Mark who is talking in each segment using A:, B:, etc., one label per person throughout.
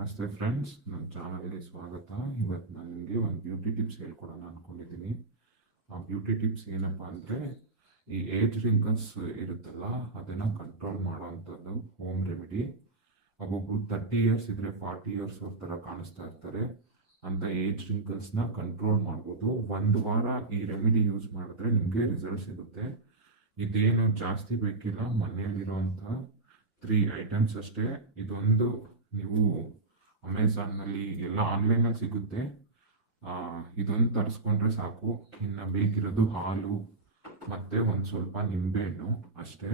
A: ನಮಸ್ತೆ ಫ್ರೆಂಡ್ಸ್ ನನ್ನ ಚಾನಲ್ಗೆ ಸ್ವಾಗತ. ಇವತ್ತು ನಾನು ನಿಮಗೆ ಒಂದು ಬ್ಯೂಟಿ ಟಿಪ್ಸ್ ಹೇಳ್ಕೊಡೋಣ ಅಂದ್ಕೊಂಡಿದ್ದೀನಿ ಆ ಬ್ಯೂಟಿ ಟಿಪ್ಸ್ ಏನಪ್ಪ ಅಂದರೆ, ಈ ಏಜ್ ರಿಂಕಲ್ಸ್ ಇರುತ್ತಲ್ಲ, ಅದನ್ನು ಕಂಟ್ರೋಲ್ ಮಾಡೋವಂಥದ್ದು ಹೋಮ್ ರೆಮಿಡಿ ಒಬ್ಬೊಬ್ರು ತರ್ಟಿ ಇಯರ್ಸ್ ಇದ್ದರೆ ಫಾರ್ಟಿ ಇಯರ್ಸ್ ಅವ್ರ ಥರ ಕಾಣಿಸ್ತಾ ಇರ್ತಾರೆ. ಅಂತ ಏಜ್ ರಿಂಕಲ್ಸ್ನ ಕಂಟ್ರೋಲ್ ಮಾಡ್ಬೋದು. ಒಂದು ವಾರ ಈ ರೆಮಿಡಿ ಯೂಸ್ ಮಾಡಿದ್ರೆ ನಿಮಗೆ ರಿಸಲ್ಟ್ ಸಿಗುತ್ತೆ. ಇದೇನು ಜಾಸ್ತಿ ಬೇಕಿಲ್ಲ ಮನೆಯಲ್ಲಿರೋವಂಥ ತ್ರೀ ಐಟಮ್ಸ್ ಅಷ್ಟೇ. ಇದೊಂದು ನೀವು ಅಮೆಝಾನ್ನಲ್ಲಿ ಎಲ್ಲ ಆನ್ಲೈನಲ್ಲಿ ಸಿಗುತ್ತೆ. ಇದೊಂದು ತರಿಸ್ಕೊಂಡ್ರೆ ಸಾಕು. ಇನ್ನು ಬೇಕಿರೋದು ಹಾಲು, ಮತ್ತು ಒಂದು ಸ್ವಲ್ಪ ನಿಂಬೆಹಣ್ಣು ಅಷ್ಟೇ.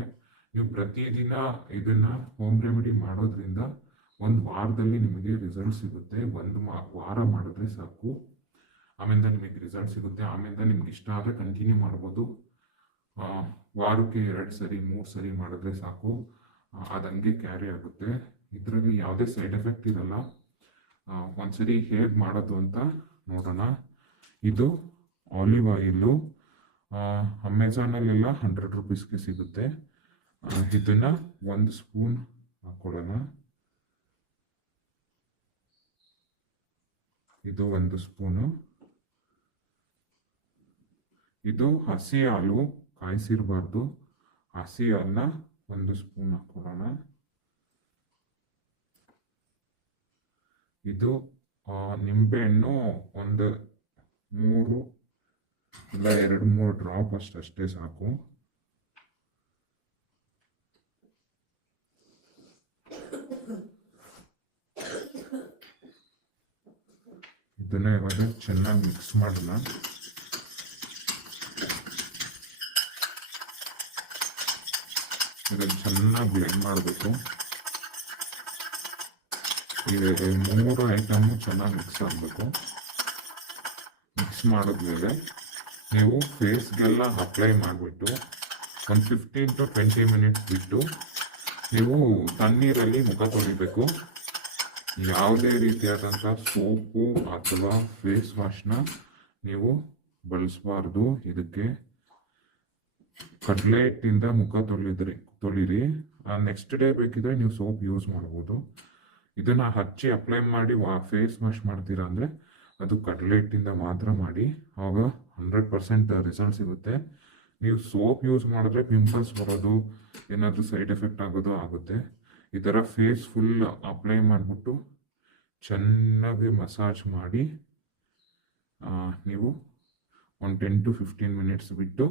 A: ನೀವು ಪ್ರತಿದಿನ ಇದನ್ನು ಹೋಮ್ ರೆಮಿಡಿ ಮಾಡೋದ್ರಿಂದ ಒಂದು ವಾರದಲ್ಲಿ ನಿಮಗೆ ರಿಸಲ್ಟ್ ಸಿಗುತ್ತೆ. ಒಂದು ಮಾ, ವಾರ ಮಾಡಿದ್ರೆ ಸಾಕು. ಆಮೇಲೆ ನಿಮಗೆ ರಿಸಲ್ಟ್ ಸಿಗುತ್ತೆ. ಆಮೇಲೆ ನಿಮ್ಗೆ ಇಷ್ಟ ಆದರೆ ಕಂಟಿನ್ಯೂ ಮಾಡ್ಬೋದು. ವಾರಕ್ಕೆ ಎರಡು ಸರಿ, ಮೂರು ಸರಿ ಮಾಡಿದ್ರೆ ಸಾಕು. ಅದಂಗೆ ಕ್ಯಾರಿ ಆಗುತ್ತೆ. ಇದರಲ್ಲಿ ಯಾವುದೇ ಸೈಡ್ ಎಫೆಕ್ಟ್ ಇರಲ್ಲ. ಒಂದ್ಸರಿ ಹೇಗೆ ಮಾಡೋದು ಅಂತ ನೋಡೋಣ. ಇದು ಆಲಿವ್ ಆಯಿಲು ಅಮೆಝಾನಲ್ಲೆಲ್ಲ ಹಂಡ್ರೆಡ್ ರುಪೀಸ್ಗೆ ಸಿಗುತ್ತೆ. ಇದನ್ನು ಒಂದು ಸ್ಪೂನ್ ಹಾಕ್ಕೊಳ್ಳೋಣ ಇದು ಒಂದು ಸ್ಪೂನು ಇದು ಹಸಿ ಹಾಲು ಕಾಯಿಸಿರಬಾರ್ದು. ಹಸಿ ಹಾಲನ್ನ ಒಂದು ಸ್ಪೂನ್ ಹಾಕೊಳ್ಳೋಣ. ಇದು ನಿಂಬೆಹಣ್ಣು ಒಂದು ಮೂರು, ಇಲ್ಲ ಎರಡು ಮೂರು ಡ್ರಾಪ್ ಅಷ್ಟಷ್ಟೇ ಸಾಕು. ಇದನ್ನ ಇವಾಗ ಚೆನ್ನಾಗಿ ಮಿಕ್ಸ್ ಮಾಡೋಣ. ಚೆನ್ನಾಗಿ ಬ್ಲೆಂಡ್ ಮಾಡಬೇಕು. ಈಗ ಮೂರು ಐಟಮು ಚೆನ್ನಾಗಿ ಮಿಕ್ಸ್ ಆಗಬೇಕು. ಮಿಕ್ಸ್ ಮಾಡಿದ್ಮೇಲೆ ನೀವು ಫೇಸ್ಗೆಲ್ಲ ಅಪ್ಲೈ ಮಾಡಿಬಿಟ್ಟು ಒಂದು ಫಿಫ್ಟೀನ್ ಟು ಟ್ವೆಂಟಿ ಮಿನಿಟ್ಸ್ ಬಿಟ್ಟು ನೀವು ತಣ್ಣೀರಲ್ಲಿ ಮುಖ ತೊಳಿಬೇಕು. ಯಾವುದೇ ರೀತಿಯಾದಂಥ ಸೋಪು ಅಥವಾ ಫೇಸ್ ವಾಶ್ನ ನೀವು ಬಳಸಬಾರ್ದು. ಇದಕ್ಕೆ ಕಡಲೆ ಹಿಟ್ಟಿಂದ ಮುಖ ತೊಳಿದ್ರಿ, ತೊಳಿರಿ. ನೆಕ್ಸ್ಟ್ ಡೇ ಬೇಕಿದ್ರೆ ನೀವು ಸೋಪ್ ಯೂಸ್ ಮಾಡ್ಬೋದು. ಇದನ್ನ ಹಚ್ಚಿ ಅಪ್ಲೈ ಮಾಡಿ ಫೇಸ್ ವಾಶ್ ಮಾಡ್ತೀರಾ ಅಂದರೆ ಅದು ಕಡಲೆ ಹಿಟ್ಟಿಂದ ಮಾತ್ರ ಮಾಡಿ ಆವಾಗ ಹಂಡ್ರೆಡ್ ಪರ್ಸೆಂಟ್ ರಿಸಲ್ಟ್ ಸಿಗುತ್ತೆ. ನೀವು ಸೋಪ್ ಯೂಸ್ ಮಾಡಿದ್ರೆ ಪಿಂಪಲ್ಸ್ ಬರೋದು, ಏನಾದರೂ ಸೈಡ್ ಎಫೆಕ್ಟ್ ಆಗೋದು ಆಗುತ್ತೆ. ಈ ಥರ ಫೇಸ್ ಫುಲ್ ಅಪ್ಲೈ ಮಾಡಿಬಿಟ್ಟು ಚೆನ್ನಾಗಿ ಮಸಾಜ್ ಮಾಡಿ ನೀವು ಒಂದು ಟೆನ್ ಟು ಫಿಫ್ಟೀನ್ ಮಿನಿಟ್ಸ್ ಬಿಟ್ಟು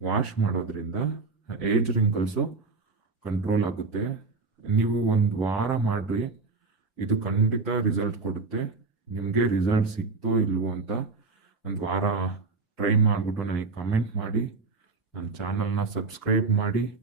A: ವಾಶ್ ಮಾಡೋದ್ರಿಂದ ಏಜ್ ರಿಂಕಲ್ಸು ಕಂಟ್ರೋಲ್ ಆಗುತ್ತೆ. ನೀವು ಒಂದು ವಾರ ಮಾಡಿ ಇದು ಖಂಡಿತ ರಿಸಲ್ಟ್ ಕೊಡುತ್ತೆ. ನಿಮಗೆ ರಿಸಲ್ಟ್ ಸಿಕ್ತೋ ಇಲ್ವೋ ಅಂತ ಒಂದು ವಾರ ಟ್ರೈ ಮಾಡಿಬಿಟ್ಟು ನನಗೆ ಕಮೆಂಟ್ ಮಾಡಿ, ನನ್ನ ಚಾನಲ್ನ ಸಬ್ಸ್ಕ್ರೈಬ್ ಮಾಡಿ.